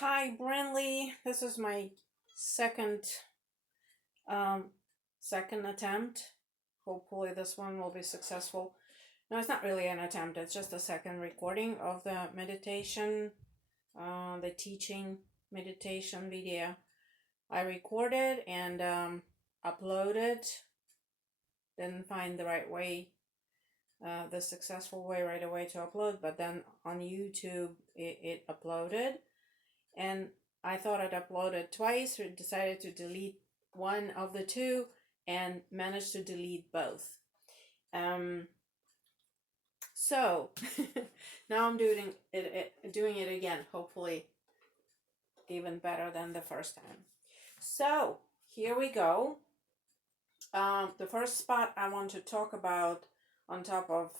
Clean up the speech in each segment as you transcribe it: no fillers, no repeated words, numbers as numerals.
Hi, Brandley. This is my second um, second attempt. Hopefully, this one will be successful. No, it's not really an attempt. It's just a second recording of the meditation, the teaching meditation video. I recorded and uploaded. Didn't find the right way, the successful way right away to upload, but then on YouTube it uploaded. And I thought I'd uploaded twice, decided to delete one of the two and managed to delete both. So now I'm doing it again, hopefully even better than the first time. So here we go. The first spot I want to talk about, on top of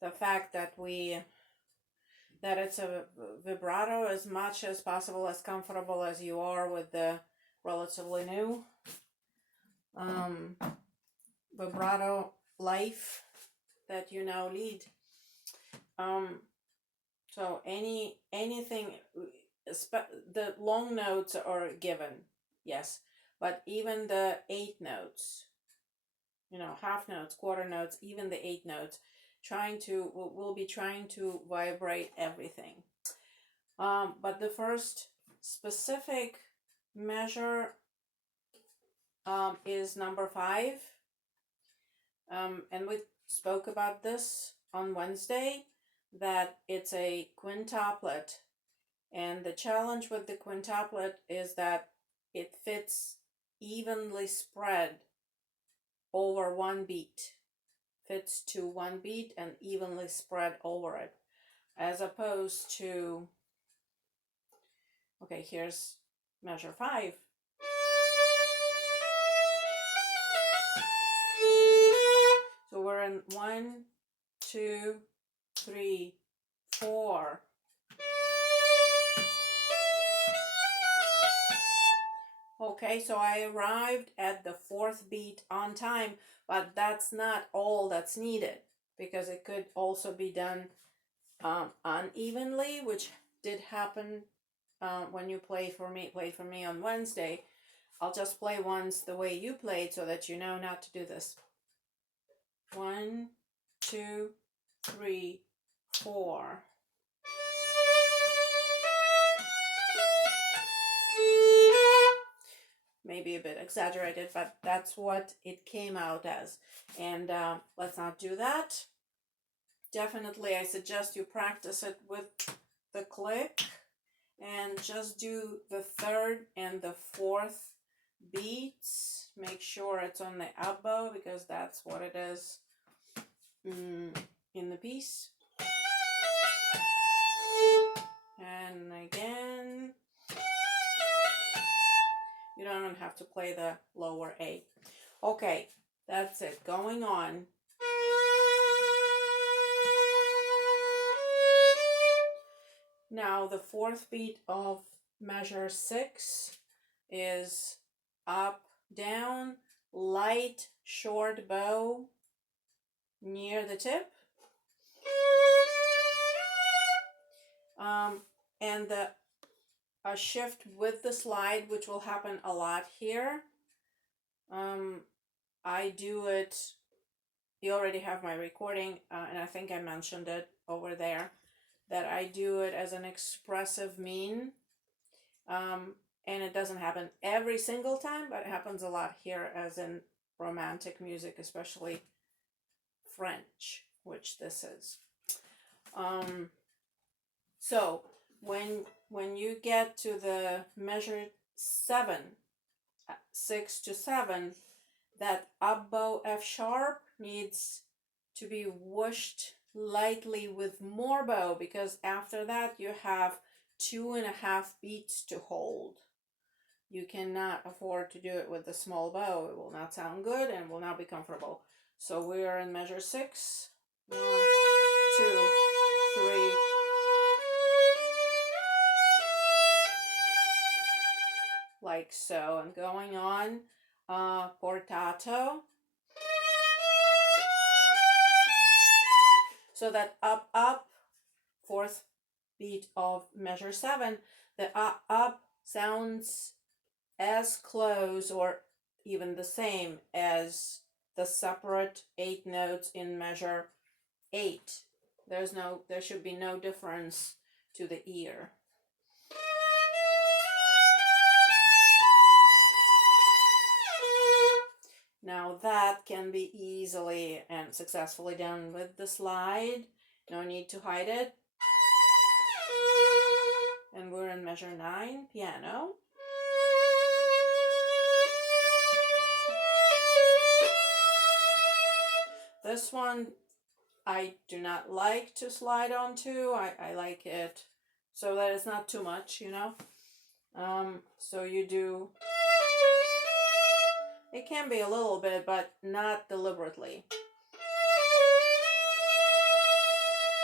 the fact that it's a vibrato as much as possible, as comfortable as you are with the relatively new vibrato life that you now lead. So anything, the long notes are given, yes, but even the 8 notes, half notes, quarter notes, even the 8 notes, we'll be trying to vibrate everything. But the first specific measure is number 5. And we spoke about this on Wednesday, that it's a quintuplet. And the challenge with the quintuplet is that it fits evenly spread over one beat. Fits to one beat and evenly spread over it. As opposed to, okay, here's measure 5. So we're in 1, 2, 3, 4. Okay, so I arrived at the 4th beat on time, but that's not all that's needed, because it could also be done unevenly, which did happen when you played for me on Wednesday. I'll just play once the way you played so that you know not to do this. 1, 2, 3, 4. Maybe a bit exaggerated, but that's what it came out as. And let's not do that. Definitely, I suggest you practice it with the click and just do the 3rd and the 4th beats. Make sure it's on the up bow, because that's what it is in the piece. And again, you don't even have to play the lower A. Okay, that's it. Going on. Now the 4th beat of measure 6 is up, down, light, short bow near the tip. And a shift with the slide, which will happen a lot here. I do it, you already have my recording, and I think I mentioned it over there, that I do it as an expressive mean. And it doesn't happen every single time, but it happens a lot here, as in romantic music, especially French, which this is. So when you get to the measure 7, 6 to 7, that up bow F sharp needs to be whooshed lightly with more bow, because after that you have 2.5 beats to hold. You cannot afford to do it with the small bow. It will not sound good and will not be comfortable. So we are in measure 6. 1, 2, 3. Like so. And going on, portato. So that up, 4th beat of measure 7, the up sounds as close or even the same as the separate 8 notes in measure 8. There should be no difference to the ear. Now that can be easily and successfully done with the slide. No need to hide it. And we're in measure 9, piano. This one I do not like to slide onto. I like it so that it's not too much, you know. So you do, it can be a little bit, but not deliberately.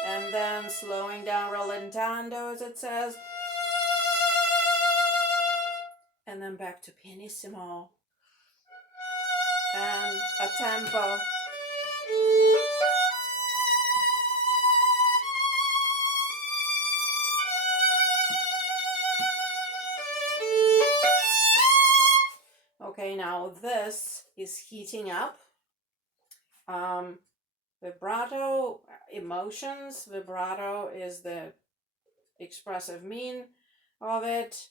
And then slowing down rallentando, as it says. And then back to pianissimo. And a tempo. Okay, now this is heating up. Vibrato, emotions. Vibrato is the expressive mean of it,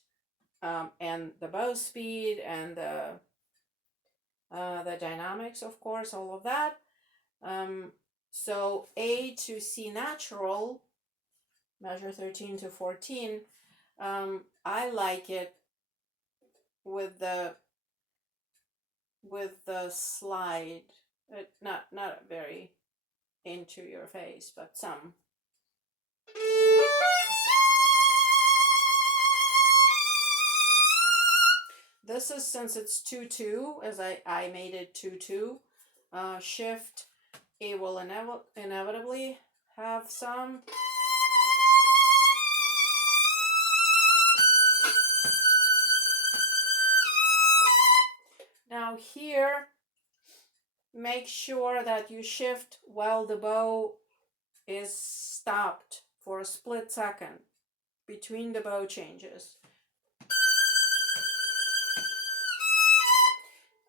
and the bow speed and the dynamics, of course, all of that. So A to C natural, measure 13 to 14. I like it with the slide, not very into your face, but some. This is, since it's 2-2, as I made it 2-2, shift, it will inevitably have some. Now here, make sure that you shift while the bow is stopped for a split second between the bow changes.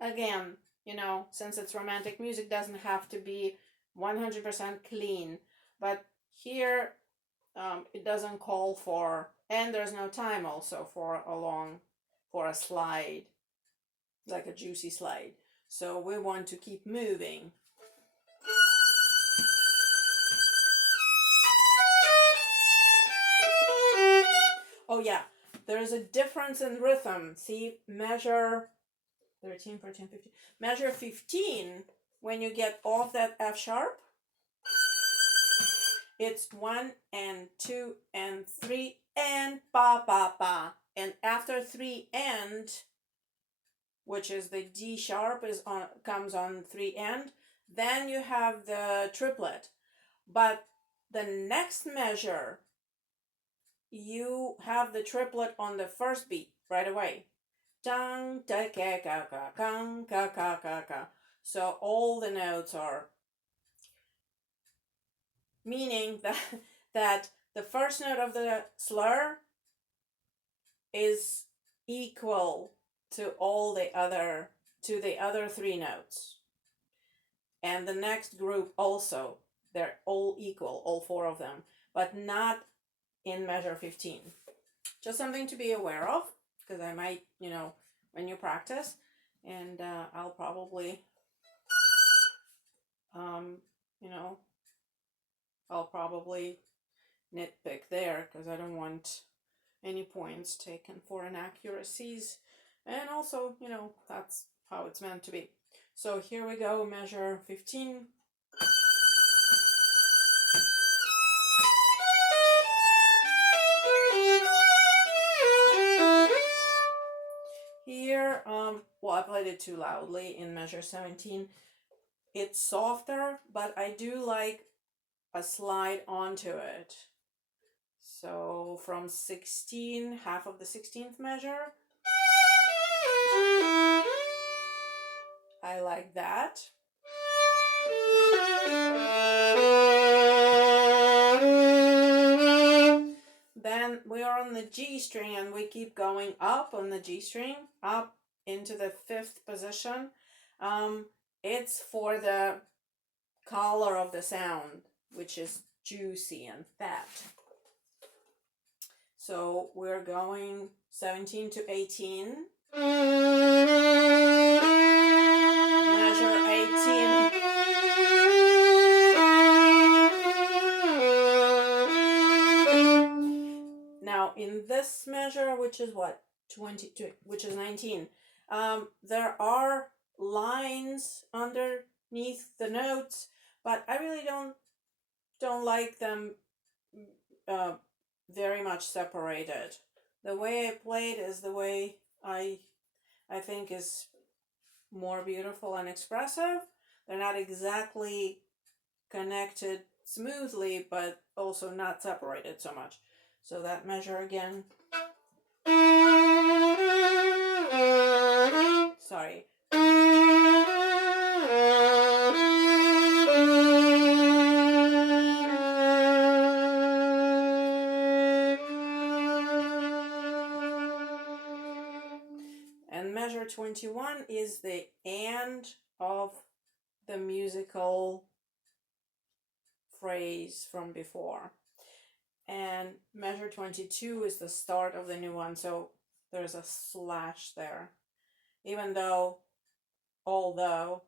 Again, you know, since it's romantic music, doesn't have to be 100% clean, but here it doesn't call for, and there's no time also for a slide, like a juicy slide. So we want to keep moving. Oh yeah, there's a difference in rhythm. See, measure 13, 14, 15. Measure 15, when you get off that F sharp, it's 1 and 2 and 3 and ba ba ba. And after 3 and, which is the D sharp, comes on 3 and, then you have the triplet. But the next measure, you have the triplet on the first beat right away. Dang, da, ka, ka, ka, kang, ka, ka, ka, ka. So all the notes are, meaning that the first note of the slur is equal to the other 3 notes. And the next group also, they're all equal, all 4 of them, but not in measure 15. Just something to be aware of, because I might, you know, when you practice, and I'll probably, you know, I'll probably nitpick there, because I don't want any points taken for inaccuracies, and also, you know, that's how it's meant to be. So here we go, measure 15. Here, well, I played it too loudly in measure 17. It's softer, but I do like a slide onto it. So from 16, half of the 16th measure, I like that. then we are on the G string and we keep going up on the G string, up into the 5th position. It's for the color of the sound, which is juicy and fat. So we're going 17 to 18. Measure 18. Now in this measure, which is what? 22, which is 19. There are lines underneath the notes, but I really don't like them very much separated. The way I played is the way I think is more beautiful and expressive. They're not exactly connected smoothly, but also not separated so much. So that measure again. Sorry. And measure 21 is the end of the musical phrase from before. And measure 22 is the start of the new one, so there's a slash there. Although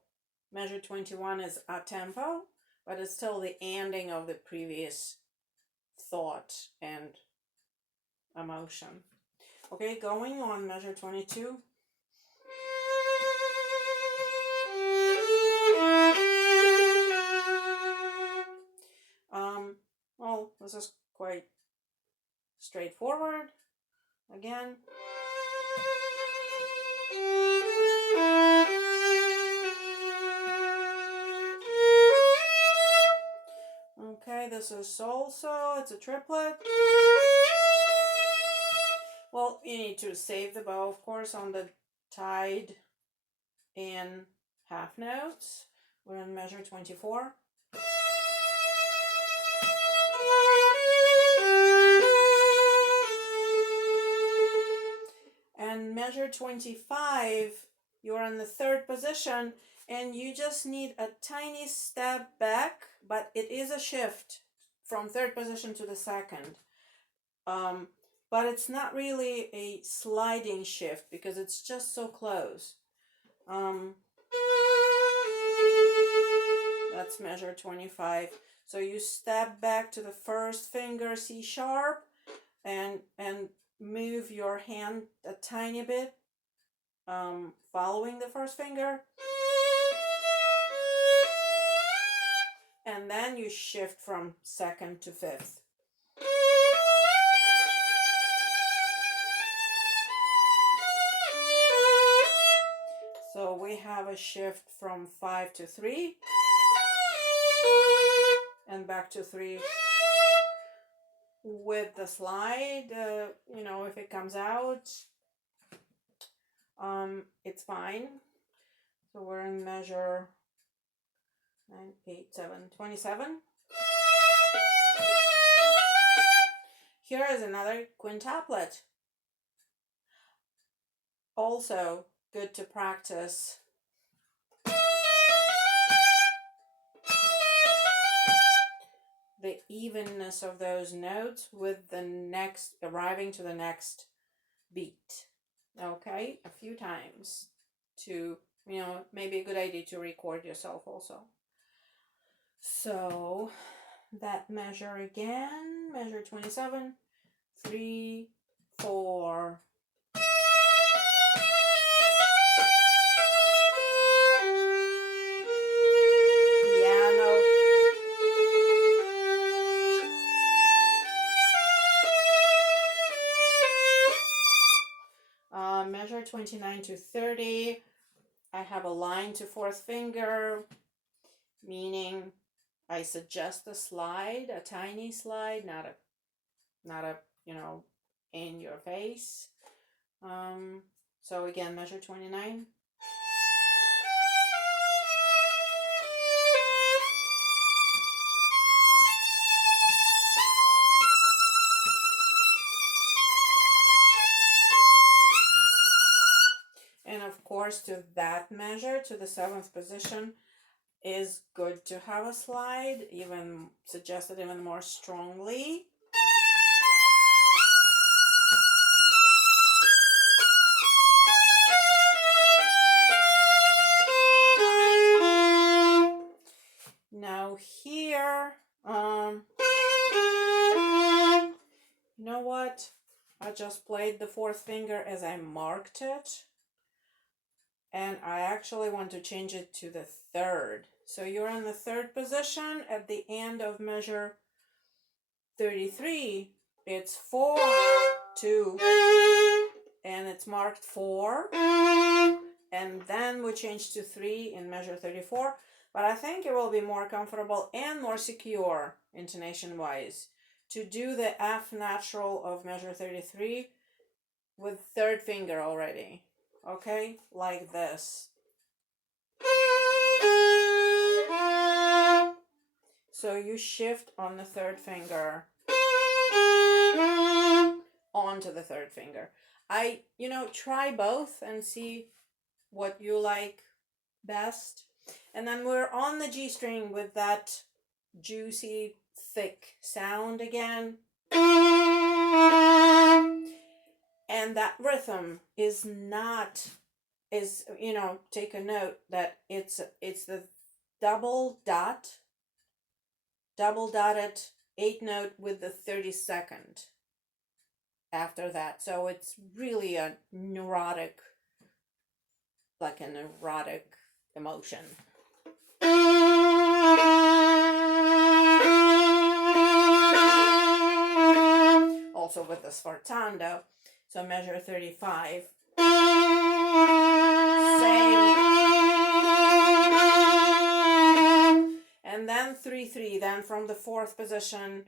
measure 21 is a tempo, but it's still the ending of the previous thought and emotion. Okay, going on measure 22. Well, this is quite straightforward. Again. Okay, this is also, it's a triplet. Well, you need to save the bow, of course, on the tied in half notes. We're in measure 24. And measure 25, you're in the 3rd position, and you just need a tiny step back, but it is a shift from 3rd position to the 2nd. But it's not really a sliding shift because it's just so close. That's measure 25. So you step back to the 1st finger, C sharp, and move your hand a tiny bit, following the 1st finger. And then you shift from 2nd to 5th. So we have a shift from 5 to 3 and back to 3 with the slide. If it comes out, it's fine. So we're in measure 9, 8, 7, 27. Here is another quintuplet. Also good to practice the evenness of those notes with the next, arriving to the next beat. Okay, a few times to, maybe a good idea to record yourself also. So that measure again, measure 27, 3, 4. Measure 29 to 30. I have a line to 4th finger, meaning I suggest a slide, a tiny slide, not a in your face. So again, measure 29. and of course to that measure, to the 7th position, is good to have a slide, even suggested even more strongly. Now here, you know what? I just played the 4th finger as I marked it, and I actually want to change it to the 3rd. So you're in the 3rd position at the end of measure 33. It's 4, 2, and it's marked 4, and then we change to 3 in measure 34. But I think it will be more comfortable and more secure intonation wise to do the F natural of measure 33 with 3rd finger already. Okay, like this. So you shift on the 3rd finger onto the 3rd finger. Try both and see what you like best. And then we're on the G string with that juicy, thick sound again. And that rhythm is take a note that it's the double dotted 8th note with the 32nd after that. So it's really a neurotic emotion. Also with the sforzando. So measure 35. Same. And then 3-3. Then from the 4th position,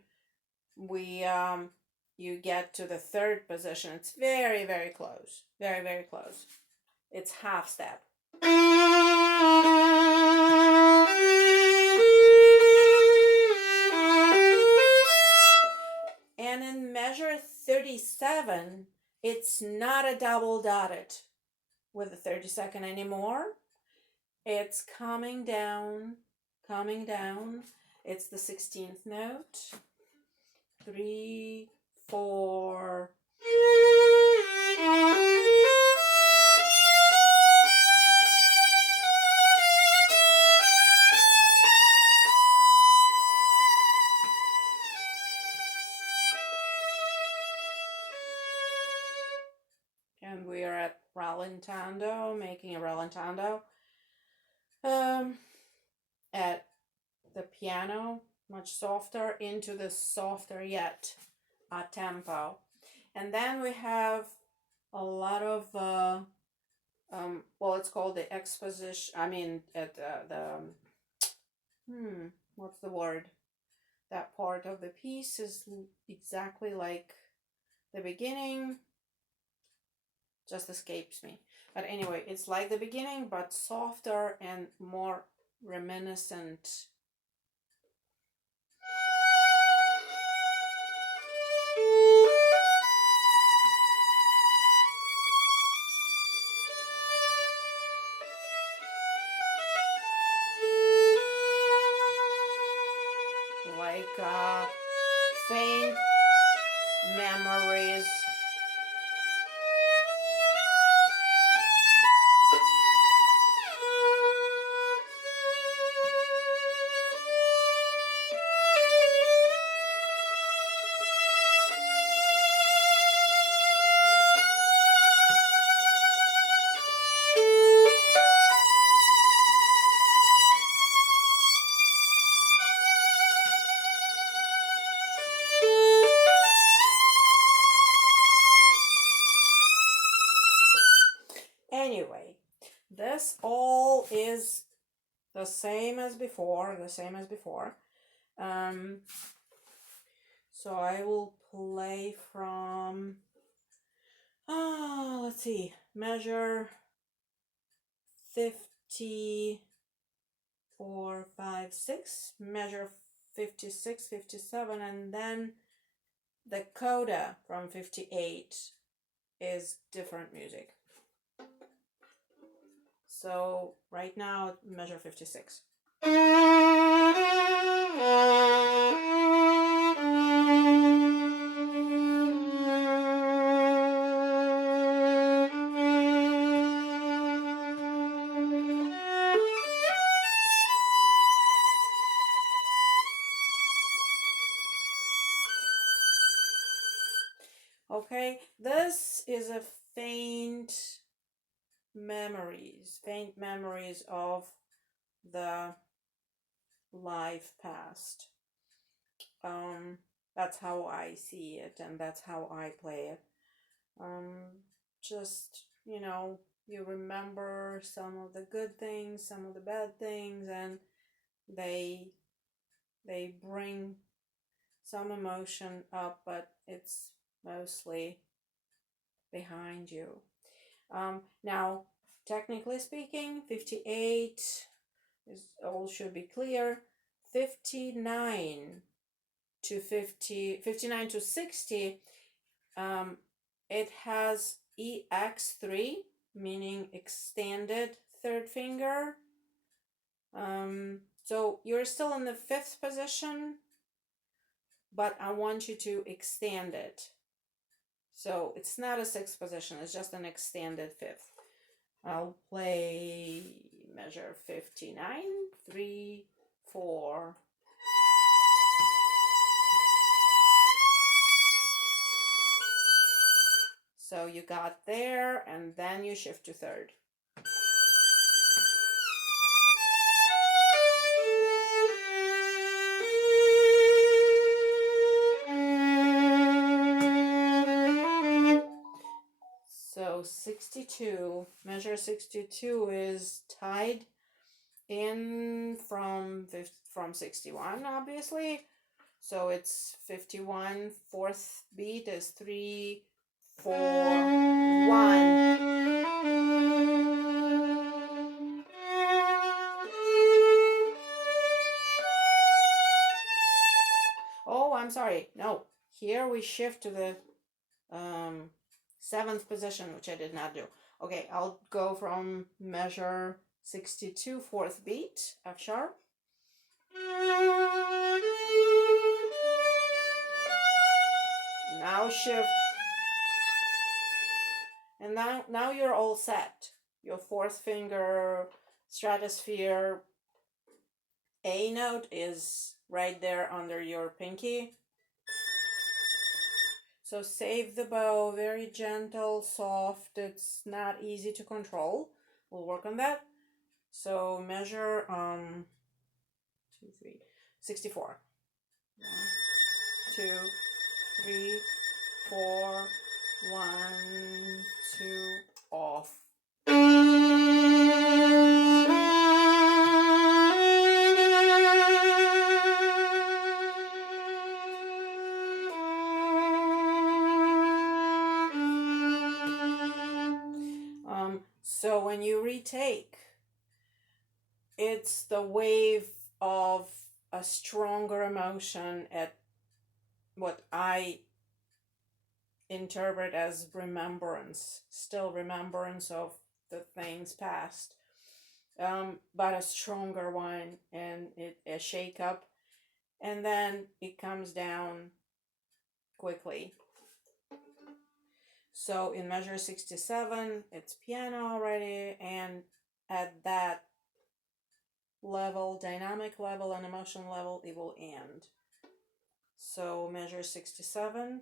you get to the 3rd position. It's very, very close. Very, very close. It's half step. And in measure 37, it's not a double dotted with the 32nd anymore. It's coming down. It's the 16th note. 3, 4. And we are at rallentando, making a rallentando at the piano, much softer, into the softer yet a tempo. And then we have a lot of it's called the exposition. I mean, at what's the word? That part of the piece is exactly like the beginning. Just escapes me. But anyway, it's like the beginning, but softer and more reminiscent. Like faint memories. Anyway, this all is the same as before, so I will play from, let's see, measure 54, 5, 6, measure 56, 57, and then the coda from 58 is different music. So right now, measure 56. Okay, this is a faint memories of the life past. That's how I see it, and that's how I play it. Just, you remember some of the good things, some of the bad things, and they they bring some emotion up, but it's mostly behind you. Now, technically speaking, 58 is all should be clear. 59 to 59 to 60, it has EX3, meaning extended third finger. So you're still in the fifth position, but I want you to extend it. So it's not a sixth position, it's just an extended fifth. I'll play measure 59, 3, 4. So you got there, and then you shift to third. So 62, measure 62 is tied in from 61, obviously. So it's 51, fourth beat is 3, 4, 1. Oh, I'm sorry. No, here we shift to the seventh position, which I did not do. Okay, I'll go from measure 62, fourth beat, F sharp. Now shift. And now you're all set. Your fourth finger stratosphere A note is right there under your pinky. So save the bow, very gentle, soft. It's not easy to control. We'll work on that. So measure 2, 3, 64. 1, 2, 3, 4, 1, 2, off. So when you retake, it's the wave of a stronger emotion at what I interpret as remembrance, still remembrance of the things past, but a stronger one, and a shake up, and then it comes down quickly. So in measure 67, it's piano already, and at that level, dynamic level and emotion level, it will end. So measure 67.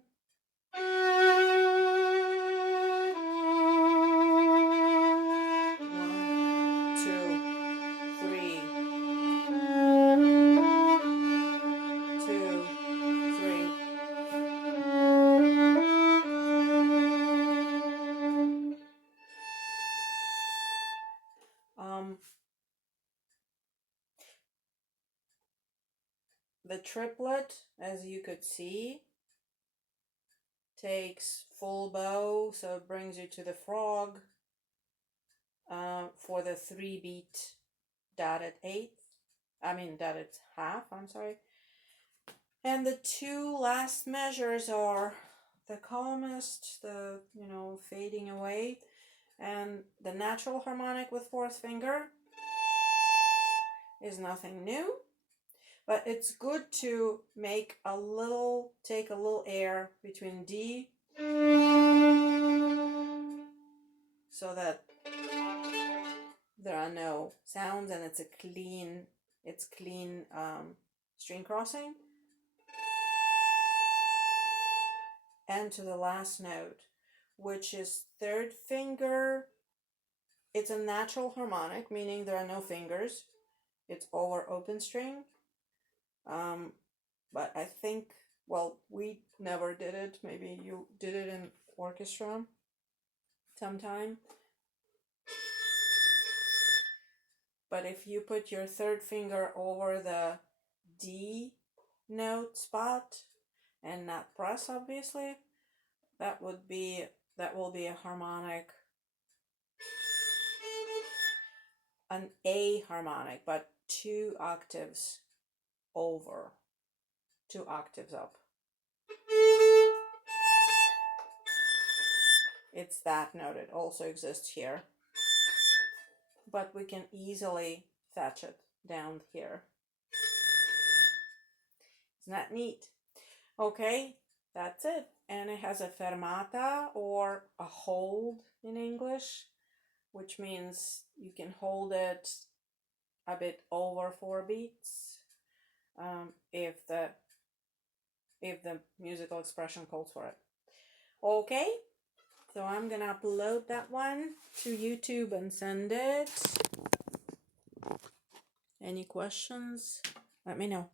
The triplet, as you could see, takes full bow, so it brings you to the frog for the 3 beat dotted half, I'm sorry. And the two last measures are the calmest, the, fading away. And the natural harmonic with fourth finger is nothing new, but it's good to take a little air between D so that there are no sounds and it's clean string crossing. And to the last note, which is third finger. It's a natural harmonic, meaning there are no fingers. It's over open string. But I think, well, we never did it. Maybe you did it in orchestra sometime. But if you put your third finger over the D note spot and not press, obviously, that will be a harmonic, an A harmonic, but 2 octaves over, 2 octaves up. It's that note. It also exists here, but we can easily fetch it down here. Isn't that neat? Okay, that's it. And it has a fermata, or a hold in English, which means you can hold it a bit over 4 beats if the musical expression calls for it. Okay, so I'm gonna upload that one to YouTube and send it. Any questions? Let me know.